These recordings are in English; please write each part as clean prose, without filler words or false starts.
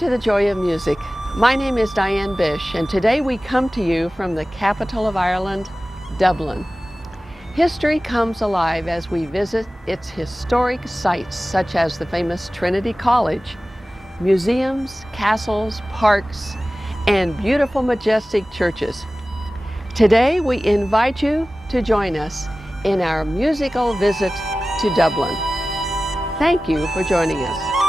to the Joy of Music. My name is Diane Bish, and today we come to you from the capital of Ireland, Dublin. History comes alive as we visit its historic sites such as the famous Trinity College, museums, castles, parks, and beautiful majestic churches. Today we invite you to join us in our musical visit to Dublin. Thank you for joining us.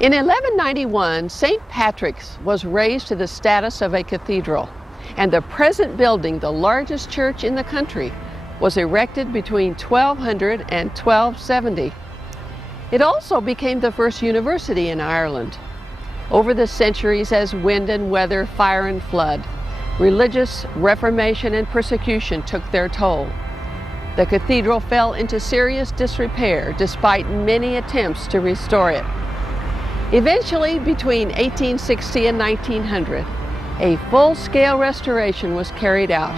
In 1191, St. Patrick's was raised to the status of a cathedral, and the present building, the largest church in the country, was erected between 1200 and 1270. It also became the first university in Ireland. Over the centuries, as wind and weather, fire and flood, religious reformation and persecution took their toll. The cathedral fell into serious disrepair despite many attempts to restore it. Eventually, between 1860 and 1900, a full-scale restoration was carried out.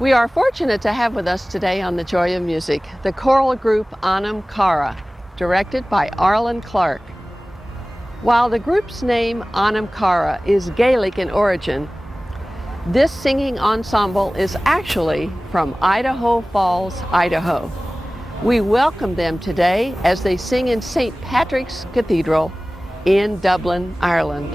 We are fortunate to have with us today on The Joy of Music the choral group Anam Cara, directed by Clarke. While the group's name Anam Cara is Gaelic in origin, this singing ensemble is actually from Idaho Falls, Idaho. We welcome them today as they sing in St. Patrick's Cathedral in Dublin, Ireland.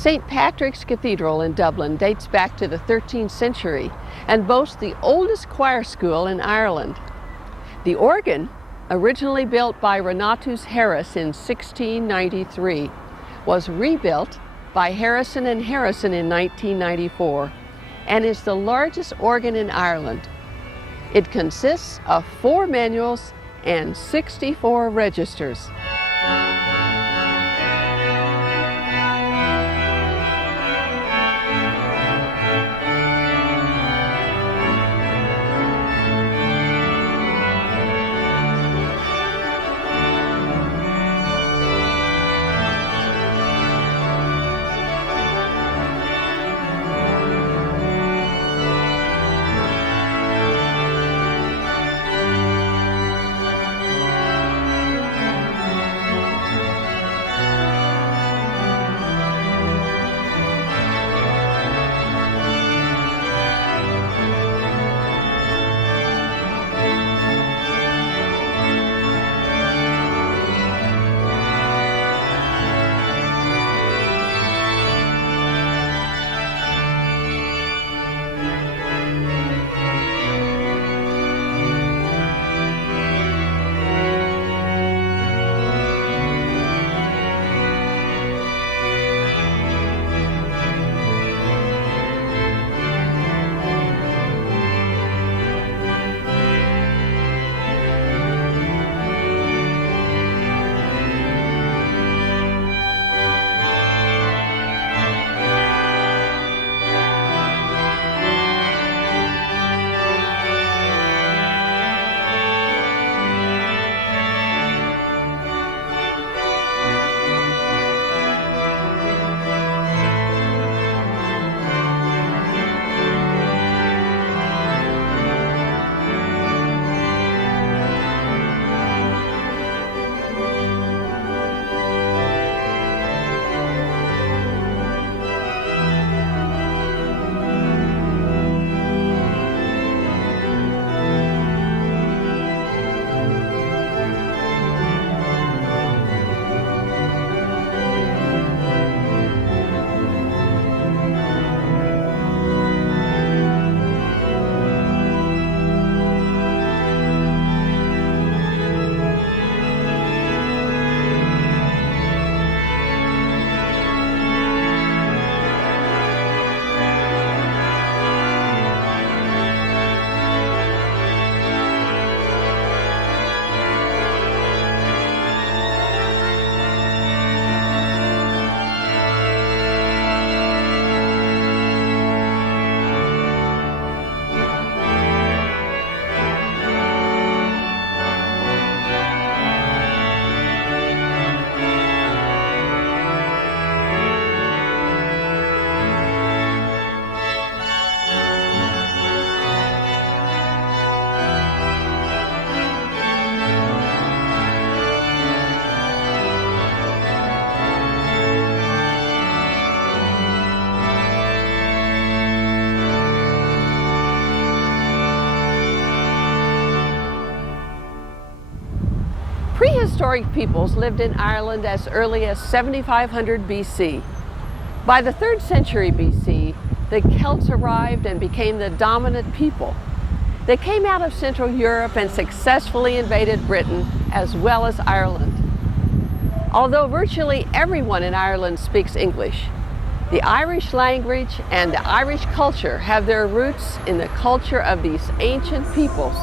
St. Patrick's Cathedral in Dublin dates back to the 13th century and boasts the oldest choir school in Ireland. The organ, originally built by Renatus Harris in 1693, was rebuilt by Harrison and Harrison in 1994 and is the largest organ in Ireland. It consists of 4 manuals and 64 registers. Prehistoric peoples lived in Ireland as early as 7500 BC. By the 3rd century BC, the Celts arrived and became the dominant people. They came out of Central Europe and successfully invaded Britain as well as Ireland. Although virtually everyone in Ireland speaks English, the Irish language and the Irish culture have their roots in the culture of these ancient peoples.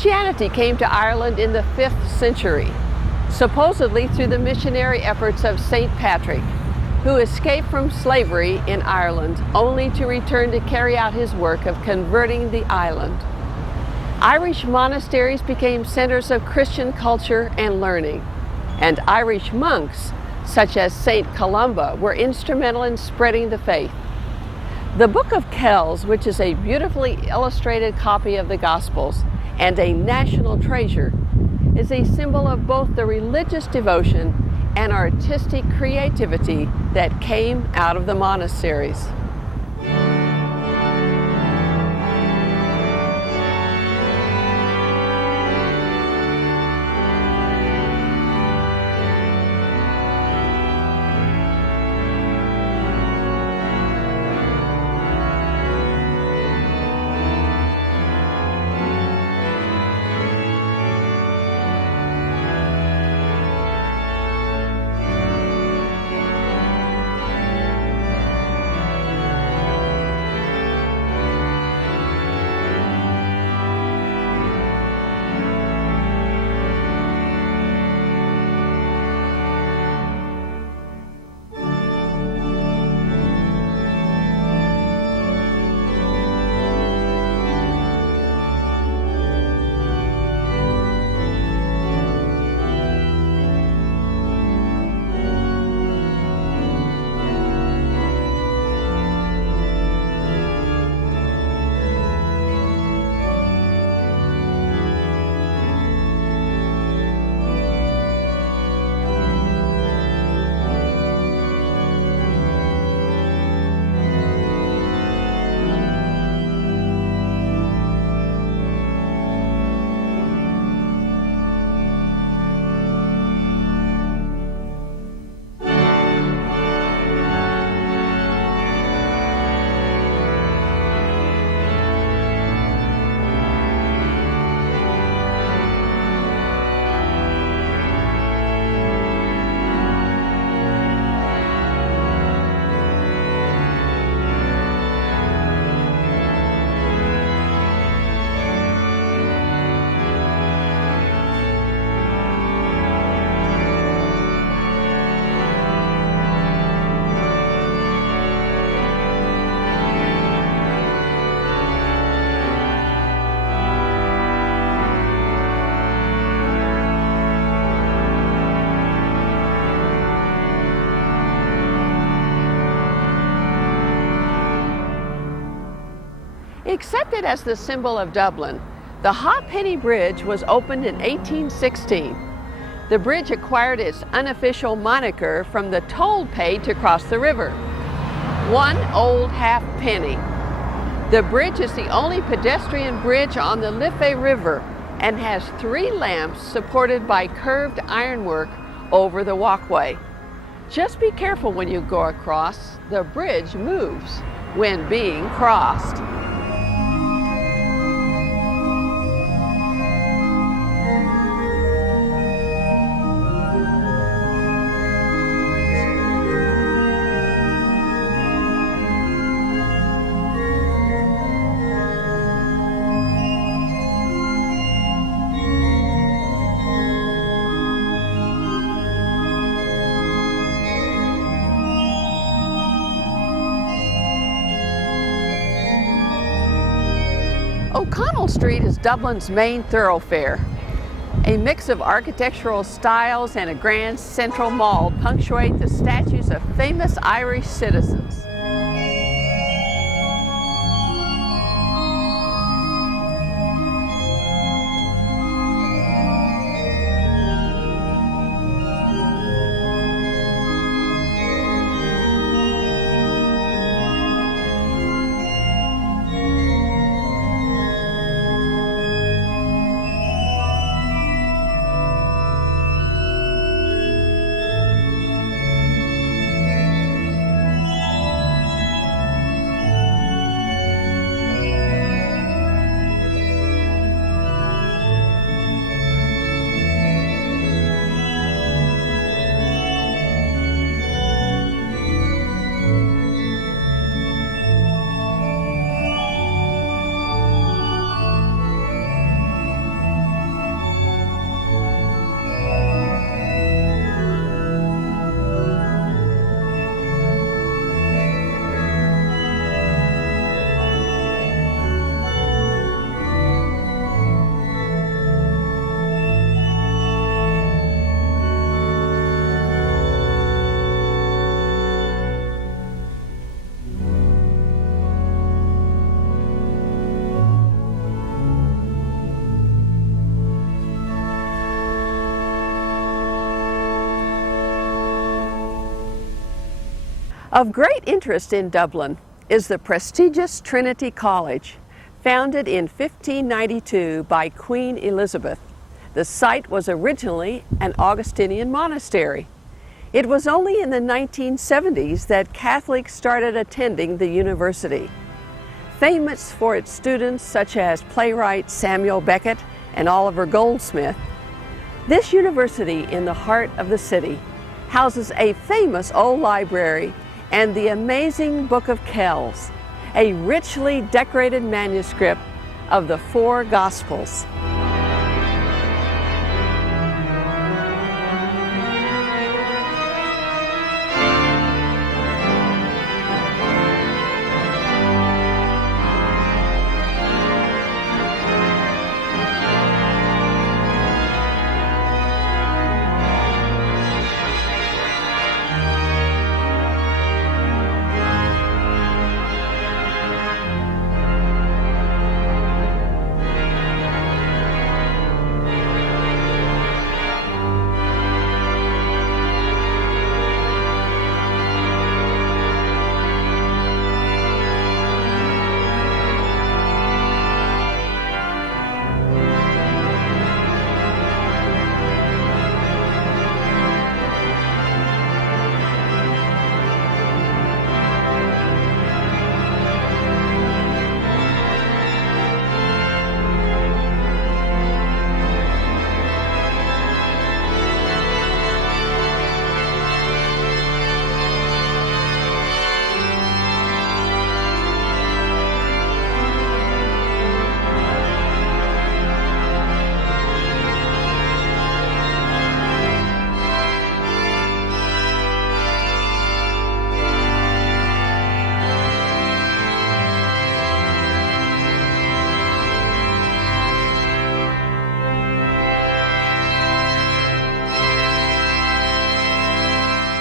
Christianity came to Ireland in the 5th century, supposedly through the missionary efforts of St. Patrick, who escaped from slavery in Ireland only to return to carry out his work of converting the island. Irish monasteries became centers of Christian culture and learning, and Irish monks, such as St. Columba, were instrumental in spreading the faith. The Book of Kells, which is a beautifully illustrated copy of the Gospels and a national treasure, is a symbol of both the religious devotion and artistic creativity that came out of the monasteries. accepted as the symbol of Dublin, the Halfpenny Bridge was opened in 1816. The bridge acquired its unofficial moniker from the toll paid to cross the river. One old halfpenny. The bridge is the only pedestrian bridge on the Liffey River and has 3 lamps supported by curved ironwork over the walkway. Just be careful when you go across. The bridge moves when being crossed. O'Connell Street is Dublin's main thoroughfare. A mix of architectural styles and a grand central mall punctuate the statues of famous Irish citizens. Of great interest in Dublin is the prestigious Trinity College, founded in 1592 by Queen Elizabeth. The site was originally an Augustinian monastery. It was only in the 1970s that Catholics started attending the university. Famous for its students such as playwright Samuel Beckett and Oliver Goldsmith, this university in the heart of the city houses a famous old library and the amazing Book of Kells, a richly decorated manuscript of the 4 Gospels.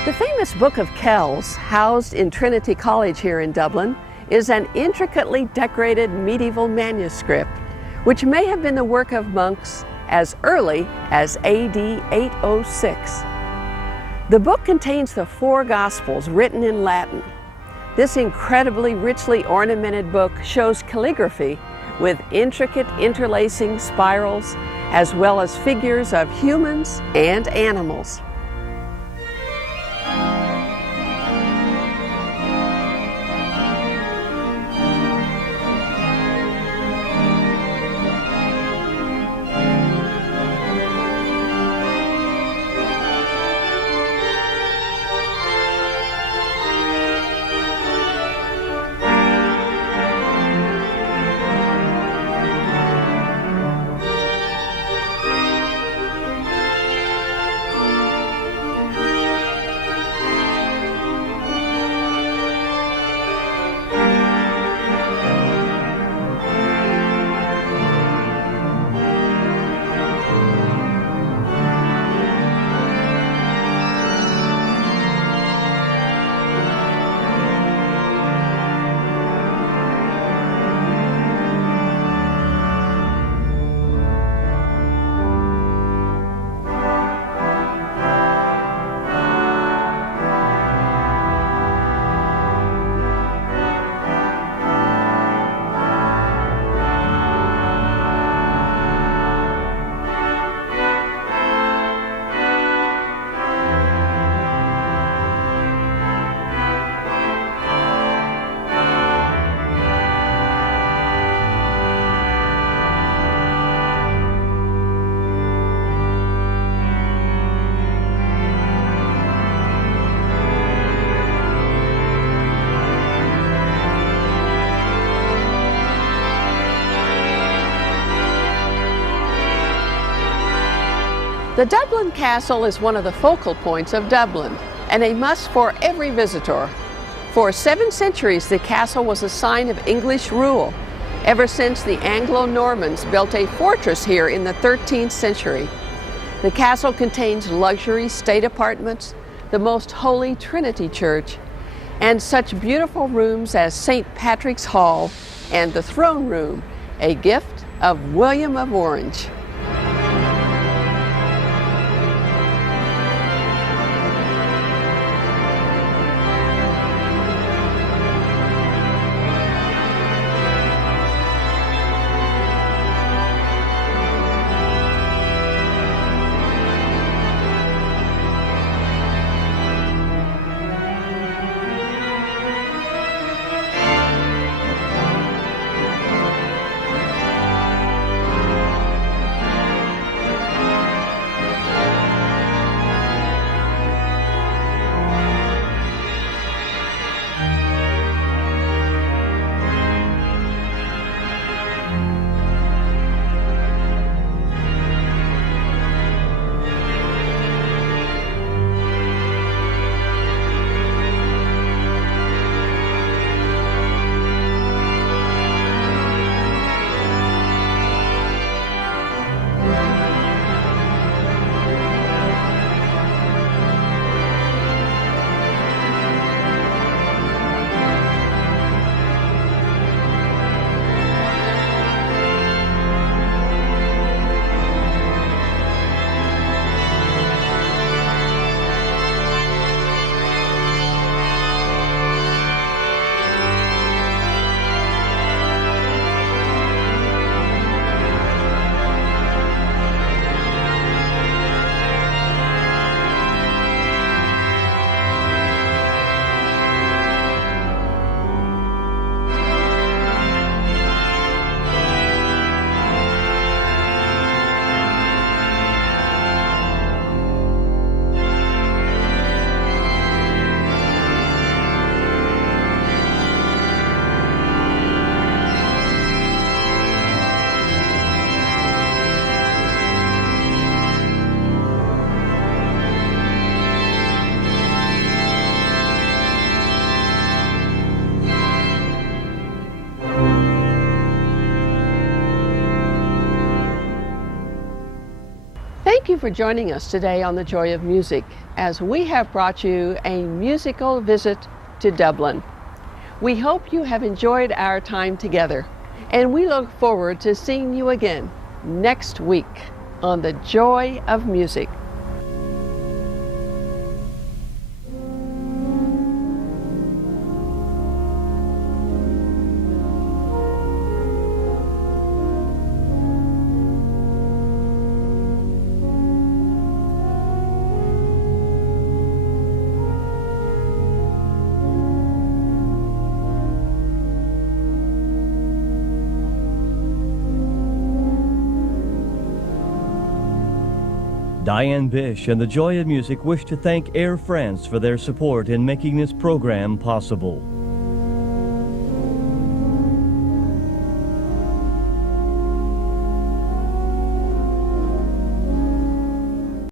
The famous Book of Kells, housed in Trinity College here in Dublin, is an intricately decorated medieval manuscript, which may have been the work of monks as early as AD 806. The book contains the 4 Gospels written in Latin. This incredibly richly ornamented book shows calligraphy with intricate interlacing spirals, as well as figures of humans and animals. The Dublin Castle is one of the focal points of Dublin and a must for every visitor. For 7 centuries, the castle was a sign of English rule, ever since the Anglo-Normans built a fortress here in the 13th century. The castle contains luxury state apartments, the Most Holy Trinity Church, and such beautiful rooms as St. Patrick's Hall and the Throne Room, a gift of William of Orange. Thank you for joining us today on The Joy of Music, as we have brought you a musical visit to Dublin. We hope you have enjoyed our time together, and we look forward to seeing you again next week on The Joy of Music. Diane Bish and the Joy of Music wish to thank Air France for their support in making this program possible.